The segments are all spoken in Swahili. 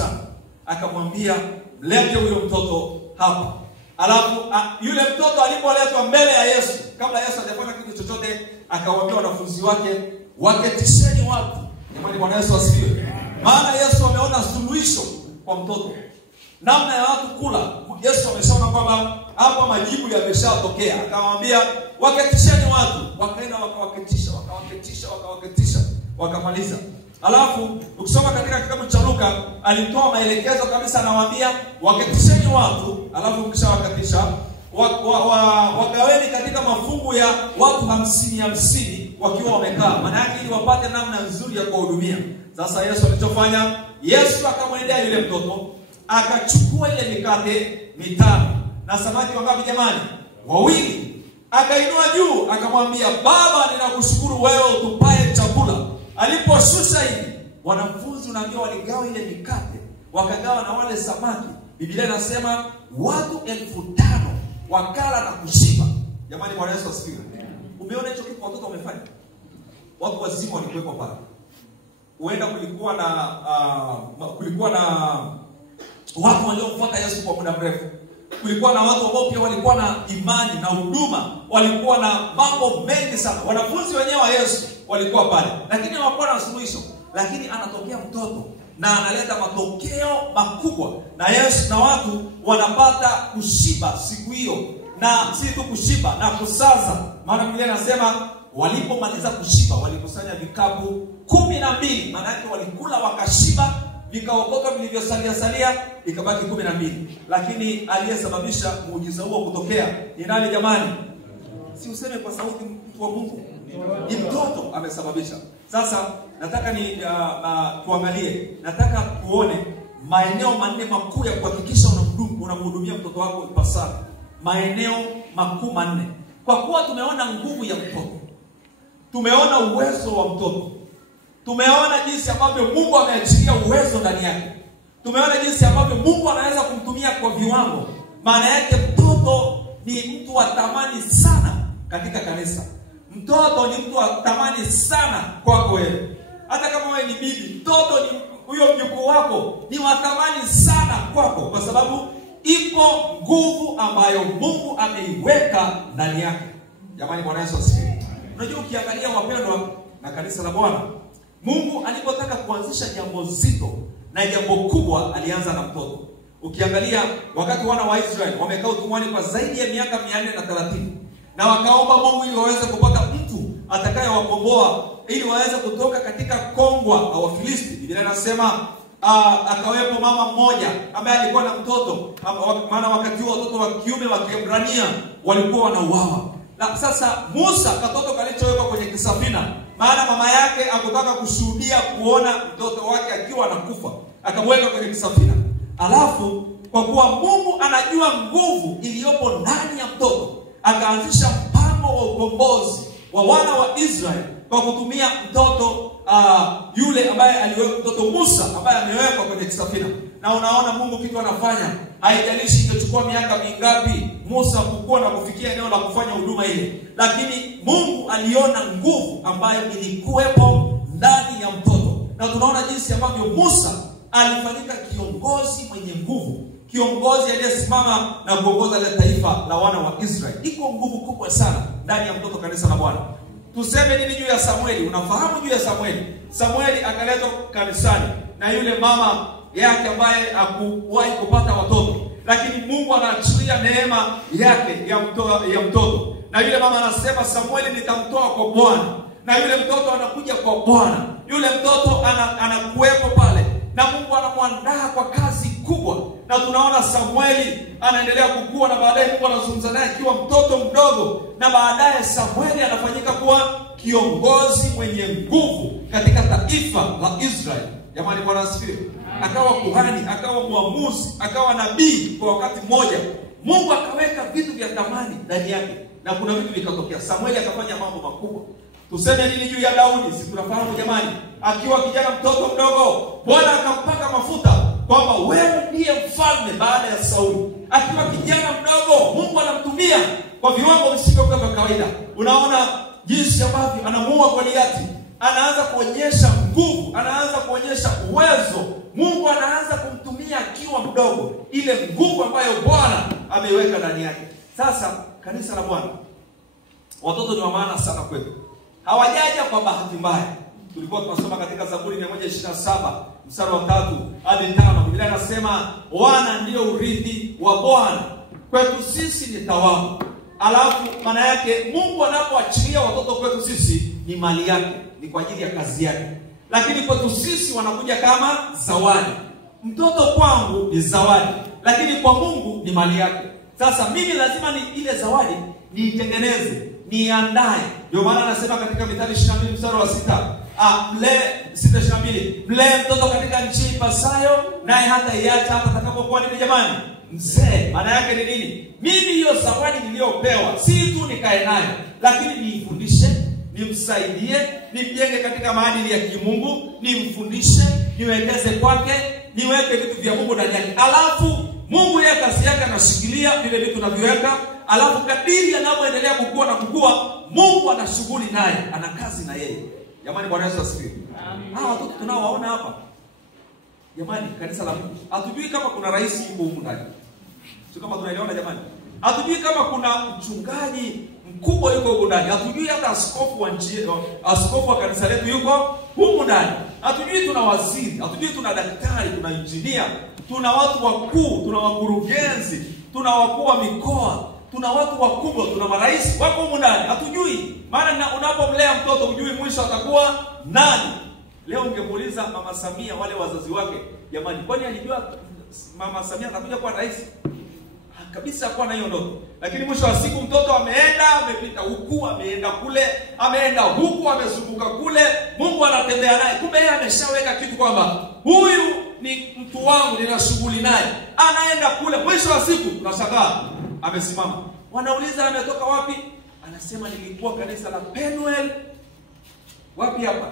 sana. Akamwambia, mlete huyo mtoto hapa. Alafu yule mtoto alipoletwa mbele ya Yesu, kabla Yesu hajafanya kitu chochote, akawaambia wanafunzi wake, waketisheni watu. Jamani, Bwana Yesu asifiwe. Maana Yesu ameona suluhisho kwa mtoto. Namna ya watu kula, Yesu ameshaona kwamba hapa majibu yameshatokea. Akamwambia, waketisheni watu. Wakaenda wakawaketisha, wakamaliza. Alafu ukisoma katika kitabu cha Luka, alitoa maelekezo kabisa, anawaambia waketisheni watu. Alafu ukishawakatisha, wagaweni katika mafungu ya watu 50 wakiwa wamekaa. Maana yake ili wapate namna nzuri ya kuhudumia. Sasa Yesu alichofanya, Yesu akamwendea yule mtoto, akachukua ile mikate 5 na samaki wangapi jamani? 2. Akainua juu, akamwambia, Baba, ninakushukuru wewe utupae chakula. Aliposhusha hivi, wanafunzi unaambiwa waligawa ile mikate, wakagawa na wale samaki. Biblia inasema watu 5,000 wakala na kushiba. Jamani, Bwana Yesu asifiwe. Umeona hicho kitu watoto wamefanya? Watu wazima walikuwepo pale. Huenda kulikuwa na watu waliomfuata Yesu kwa muda mrefu. Kulikuwa na watu ambao pia walikuwa na imani na huduma, walikuwa na mambo mengi sana. Wanafunzi wenyewe wa Yesu walikuwa pale, lakini hawakuwa na suluhisho. Lakini anatokea mtoto na analeta matokeo makubwa, na Yesu na watu wanapata kushiba siku hiyo, na si tu kushiba na kusaza. Maana Biblia inasema walipomaliza kushiba walikusanya vikapu 12. Maana yake walikula wakashiba, vikaokota vilivyosalia ikabaki 12. Lakini aliyesababisha muujiza huo kutokea ni nani jamani? Si useme kwa sauti, mtu wa Mungu. Ni mtoto amesababisha. Sasa nataka tuangalie, nataka tuone maeneo 4 makuu ya kuhakikisha unamhudumia mtoto wako ipasavyo. Maeneo makuu 4. Kwa kuwa tumeona nguvu ya mtoto, tumeona uwezo wa mtoto, tumeona jinsi ambavyo Mungu ameachilia uwezo ndani yake, tumeona jinsi ambavyo Mungu anaweza kumtumia kwa viwango. Maana yake mtoto ni mtu wa thamani sana katika kanisa. Mtoto ni mtu wa thamani sana kwako wewe. Hata kama wewe ni bibi, mtoto ni huyo mjukuu wako ni wa thamani sana kwako, kwa sababu ipo nguvu ambayo Mungu ameiweka ndani yake. Jamani, Bwana Yesu asifiwe. Unajua, ukiangalia wapendwa na kanisa la Bwana, Mungu alipotaka kuanzisha jambo zito na jambo kubwa, alianza na mtoto. Ukiangalia wakati wana wa Israeli wamekaa utumwani kwa zaidi ya miaka 430, na wakaomba Mungu ili waweze kupata mtu atakayewakomboa ili waweze kutoka katika kongwa au Wafilisti. Biblia inasema akawepo mama mmoja ambaye alikuwa na mtoto, maana wakati huo watoto wa kiume wa Kiebrania walikuwa wanauawa. Na sasa Musa, katoto kalichowekwa kwenye kisafina, maana mama yake hakutaka kushuhudia kuona mtoto wake akiwa anakufa, akamweka kwenye kisafina. Alafu kwa kuwa Mungu anajua nguvu iliyopo ndani ya mtoto, akaanzisha mpango wa ukombozi wa wana wa Israeli kwa kutumia mtoto yule ambaye aliwekwa, mtoto Musa ambaye amewekwa kwenye kisafina. Na unaona Mungu kitu anafanya, haijalishi ingechukua miaka mingapi Musa kukua na kufikia eneo la kufanya huduma ile, lakini Mungu aliona nguvu ambayo ilikuwepo ndani ya mtoto. Na tunaona jinsi ambavyo Musa alifanyika kiongozi mwenye nguvu, kiongozi aliyesimama na kuongoza ile taifa la wana wa Israeli. Iko nguvu kubwa sana ndani ya mtoto, kanisa la Bwana. Tuseme nini juu ya Samueli? Unafahamu juu ya Samueli? Samueli akaletwa kanisani na yule mama yake ambaye hakuwahi kupata watoto, lakini Mungu anaachilia neema yake ya mtoto. Na yule mama anasema, Samueli nitamtoa kwa Bwana. Na yule mtoto anakuja kwa Bwana. Yule mtoto anakuwepo pale, na Mungu anamwandaa kwa kazi kubwa. Na tunaona Samueli anaendelea kukua, na baadaye Mungu anazungumza naye akiwa mtoto mdogo, na baadaye Samueli anafanyika kuwa kiongozi mwenye nguvu katika taifa la Israeli. Jamani, Bwana asifiwe. Akawa kuhani, akawa muamuzi, akawa nabii kwa wakati mmoja. Mungu akaweka vitu vya thamani ndani yake, na kuna vitu vikatokea. Samueli akafanya mambo makubwa. Tuseme nini juu ya Daudi? Si tunafahamu jamani, akiwa kijana mtoto mdogo, Bwana akampaka mafuta kwamba wewe ndiye mfalme baada ya Sauli. Akiwa kijana mdogo, Mungu anamtumia kwa viwango visivyokuwa vya kawaida. Unaona jinsi ambavyo anamuua Goliathi, anaanza kuonyesha nguvu, anaanza kuonyesha uwezo. Mungu anaanza akiwa mdogo, ile nguvu ambayo Bwana ameiweka ndani yake. Sasa kanisa la Bwana, watoto ni wa maana sana kwetu. Hawajaja kwa bahati mbaya. Tulikuwa tunasoma katika Zaburi 127 mstari wa 3 hadi 5. Biblia inasema wana ndio urithi wa Bwana, kwetu sisi ni thawabu. Alafu maana yake Mungu anapoachilia watoto kwetu sisi ni mali yake, ni kwa ajili ya kazi yake. Lakini kwetu sisi wanakuja kama zawadi. Mtoto kwangu ni zawadi, lakini kwa Mungu ni mali yake. Sasa mimi lazima ni ile zawadi niitengeneze, niandae. Ndio maana anasema katika Mithali 22 mstari wa 6, mlee mtoto katika nchi ipasayo, naye hata iacha hata atakapokuwa nini jamani? Mzee. Maana yake ni nini? Mimi hiyo zawadi niliyopewa si tu nikae nayo, lakini niifundishe, nimsaidie, nimjenge katika maadili ya kimungu, nimfundishe, niwekeze kwake, niweke vitu vya Mungu ndani yake. Alafu Mungu yeye kazi yake anashikilia vile vitu naviweka. Alafu kadiri anapoendelea kukua na kukua, Mungu ana shughuli naye, ana kazi na yeye. Jamani, Bwana Yesu asifiwe. Hawa watoto tunaowaona hapa, jamani, kanisa la Mungu, hatujui kama kuna rais yuko huko ndani. Sio kama tunaelewana jamani? Hatujui kama kuna mchungaji mkubwa yuko huko ndani. Hatujui hata askofu wa nchi, askofu wa kanisa letu yuko huko ndani. Hatujui tuna waziri, hatujui tuna daktari, tuna injinia, tuna watu wakuu, tuna wakurugenzi, tuna wakuu wa mikoa, tuna watu wakubwa, tuna marais wako huko ndani. Hatujui. Maana unapomlea mtoto hujui mwisho atakuwa nani. Leo ungemuuliza Mama Samia wale wazazi wake, jamani, kwani alijua Mama Samia atakuja kuwa rais? Kabisa kwa na hiyo ndoto. Lakini mwisho wa siku mtoto ameenda, amepita huku, ameenda kule, ameenda huku, amezunguka kule, Mungu anatembea naye. Kumbe yeye ameshaweka kitu kwamba huyu ni mtu wangu, nina shughuli naye. Anaenda kule, mwisho wa siku tunashangaa amesimama. Wanauliza ametoka wapi? Anasema nilikuwa kanisa la Penuel. Wapi hapa?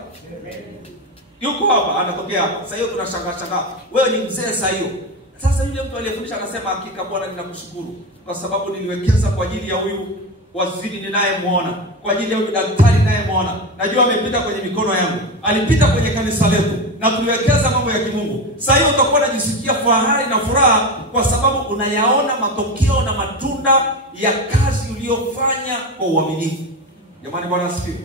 Yuko hapa, anatokea hapa. Sasa hiyo tunashangaa. Wewe ni mzee sasa hiyo. Sasa yule mtu aliyefundisha akasema, hakika Bwana ninakushukuru kwa sababu niliwekeza kwa ajili ya huyu waziri ninayemuona, kwa ajili ya huyu daktari ninayemuona. Najua amepita kwenye mikono yangu, alipita kwenye kanisa letu na tuliwekeza mambo ya kimungu. Sasa hiyo utakuwa unajisikia fahari na furaha kwa sababu unayaona matokeo na matunda ya kazi uliyofanya kwa uaminifu. Jamani, Bwana asifiwe.